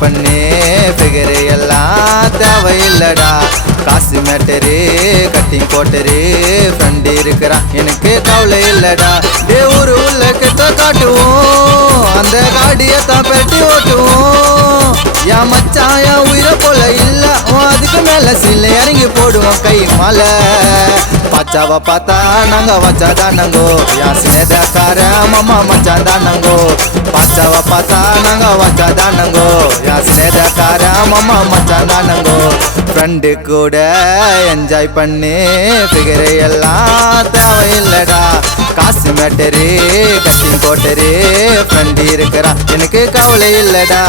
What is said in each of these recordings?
பண்ணு ஃபிகரு எல்லாம் தேவையில்லடா காசு மேட்டரு கட்டிங் போட்டரு ஃப்ரெண்டு இருக்கிறான் எனக்கு கவலை இல்லடா டே ஊரு உள்ள கெட்ட காட்டுவோம் அந்த காடியத்தான் பெட்டி ஓட்டுவோம் என் மச்சான் என் உயிரை போல இல்ல அதுக்கு மேல சில இறங்கி போடுவோம் கை மலை பச்சாவை பார்த்தா நாங்க வச்சாதானங்கோ யான் சினேதக்கார மாமா மச்சான் தானங்கோ பச்சாவை பார்த்தா நாங்க வச்சாதானங்கோ யான் சினேதக்கார மாமா மச்சான் தானங்கோ ஃப்ரெண்டு கூட என்ஜாய் பண்ணு ஃபிகரு எல்லாம் தேவையில்லடா காசு மேட்டரு கட்டிங் போட்டரு ஃப்ரெண்டு இருக்கிறான் எனக்கு கவலை இல்லடா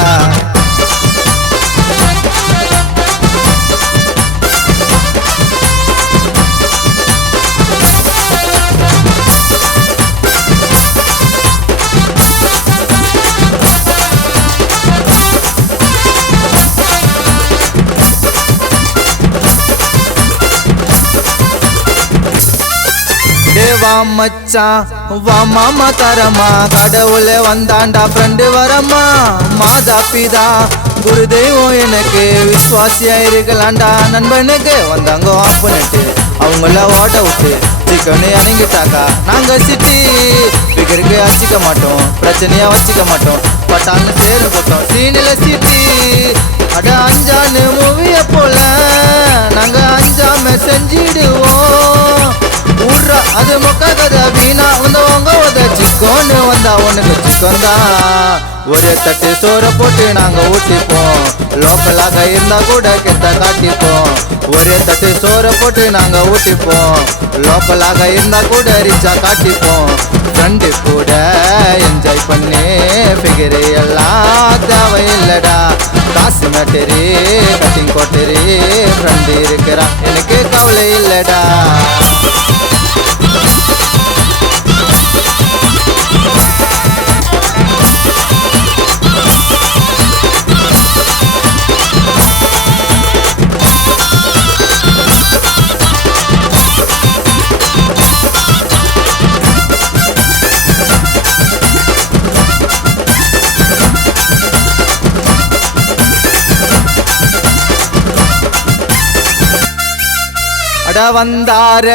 வா மச்சான் வா மாமா தரமா கடவுளே வந்தாண்டா ஃப்ரெண்டு வரமா மாதா பிதா குரு தெய்வம் எனக்கு விசுவாசியா இருக்கலாண்டா நண்பனுக்கு வந்தாங்க ஆப்பனட்டு அவங்கள ஓட்ட விட்டு சிக்கனு இறங்கிட்டாக்கா நாங்க சிட்டி ஃபிகருக்கு அச்சிக்க மாட்டோம் பிரச்சனையா வச்சிக்க மாட்டோம் பட்டான்னு பேரு போட்டோம் சீனில சிட்டி அட அஞ்சான்னு மூவிய போல நாங்க அஞ்சாம செஞ்சிடுவோம் ஊர்ரா அது மொக்க கதை வீணா வந்தவங்க உத சிக்கோன்னு வந்தா உனக்கு சிக்கன் தான் ஒரே தட்டு சோற போட்டு நாங்க ஊட்டிப்போம் லோக்கலாக இருந்தா கூட கெத்த காட்டிப்போம் ஒரே தட்டு சோற போட்டு நாங்க ஊட்டிப்போம் லோக்கலாக இருந்தா கூட ரிச்சா காட்டிப்போம் ஃப்ரெண்டு கூட என்ஜாய் பண்ணு ஃபிகரு எல்லாம் தேவையில்லடா காசு மேட்டரு கட்டிங் போட்டரு ஃப்ரெண்டு இருக்கிறான் எனக்கு கவலை இல்லடா அட வந்தார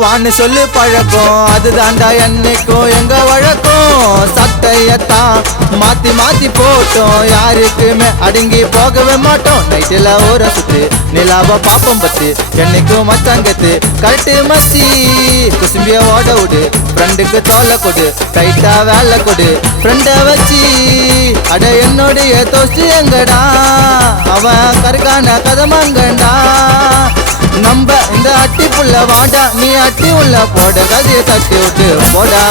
வான்னு சொல்லு பழக்கம் அதுதாண்டா என்னைக்கும் எங்க வழக்கம் சட்டையத்தான் மாத்தி மாத்தி போட்டோம் யாருக்குமே அடங்கி போகவே மாட்டோம் நைட்டுல ஒரு சுத்து நிலாவ பாப்பம் பத்து என்னைக்கும் மச்சாங்கத்து கரெக்டு மச்சி குசும்பிய ஓட விடு ஃப்ரெண்டுக்கு தோலை கொடு டைட்டா வேலை கொடு ஃப்ரெண்ட வச்சு அட என்னுடைய தோஸ்து எங்கடா அவன் கருக்கான கதமாங்கண்டா நம்ப இந்த அட்டி புள்ள வாடா நீ அட்டி உள்ள போட கதையை தட்டி விட்டு போடா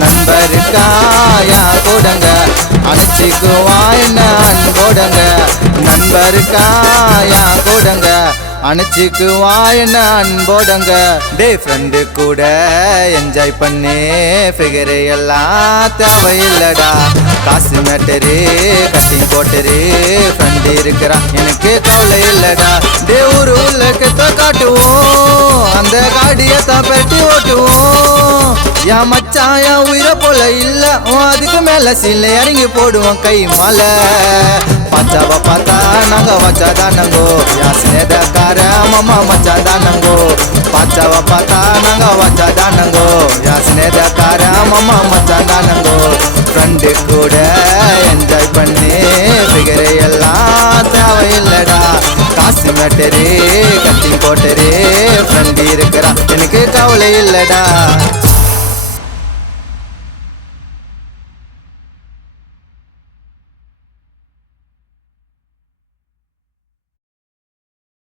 நண்பருக்கா யா கூடங்க அணைச்சிக்குவா என்ன அன்போடங்க நண்பருக்கா யா கூடங்க அணைச்சிக்குவா என்ன அன்போடங்க டே ஃப்ரெண்டு கூட என்ஜாய் பண்ணு ஃபிகரு எல்லாம் தேவையில்லடா காசு மேட்டரு கட்டிங் போட்டரு ஃப்ரெண்டு இருக்கிறான் எனக்கு கவலை இல்லடா டே ஊரு உள்ள கெத்த காட்டுவோம் அந்த காடியத்தான் பெட்டி ஓட்டுவோம் என் மச்சான் என் உயிரை போல இல்ல அதுக்கு மேல சில இறங்கி போடுவோம் கை மலை பச்சாவை பார்த்தா நாங்க வச்சாதானங்கோ யான் சினேதக்கார மாமா மச்சான் தானங்கோ பச்சாவை பார்த்தா நாங்க வச்சாதானங்கோ யான் சினேதக்கார மாமா மச்சான் தானங்கோ ஃப்ரெண்டு கூட என்ஜாய் பண்ணு ஃபிகரு எல்லாம் தேவையில்லடா காசு மேட்டரு கட்டிங் போட்டரு ஃப்ரெண்டு இருக்கிறான் எனக்கு கவலை இல்லடா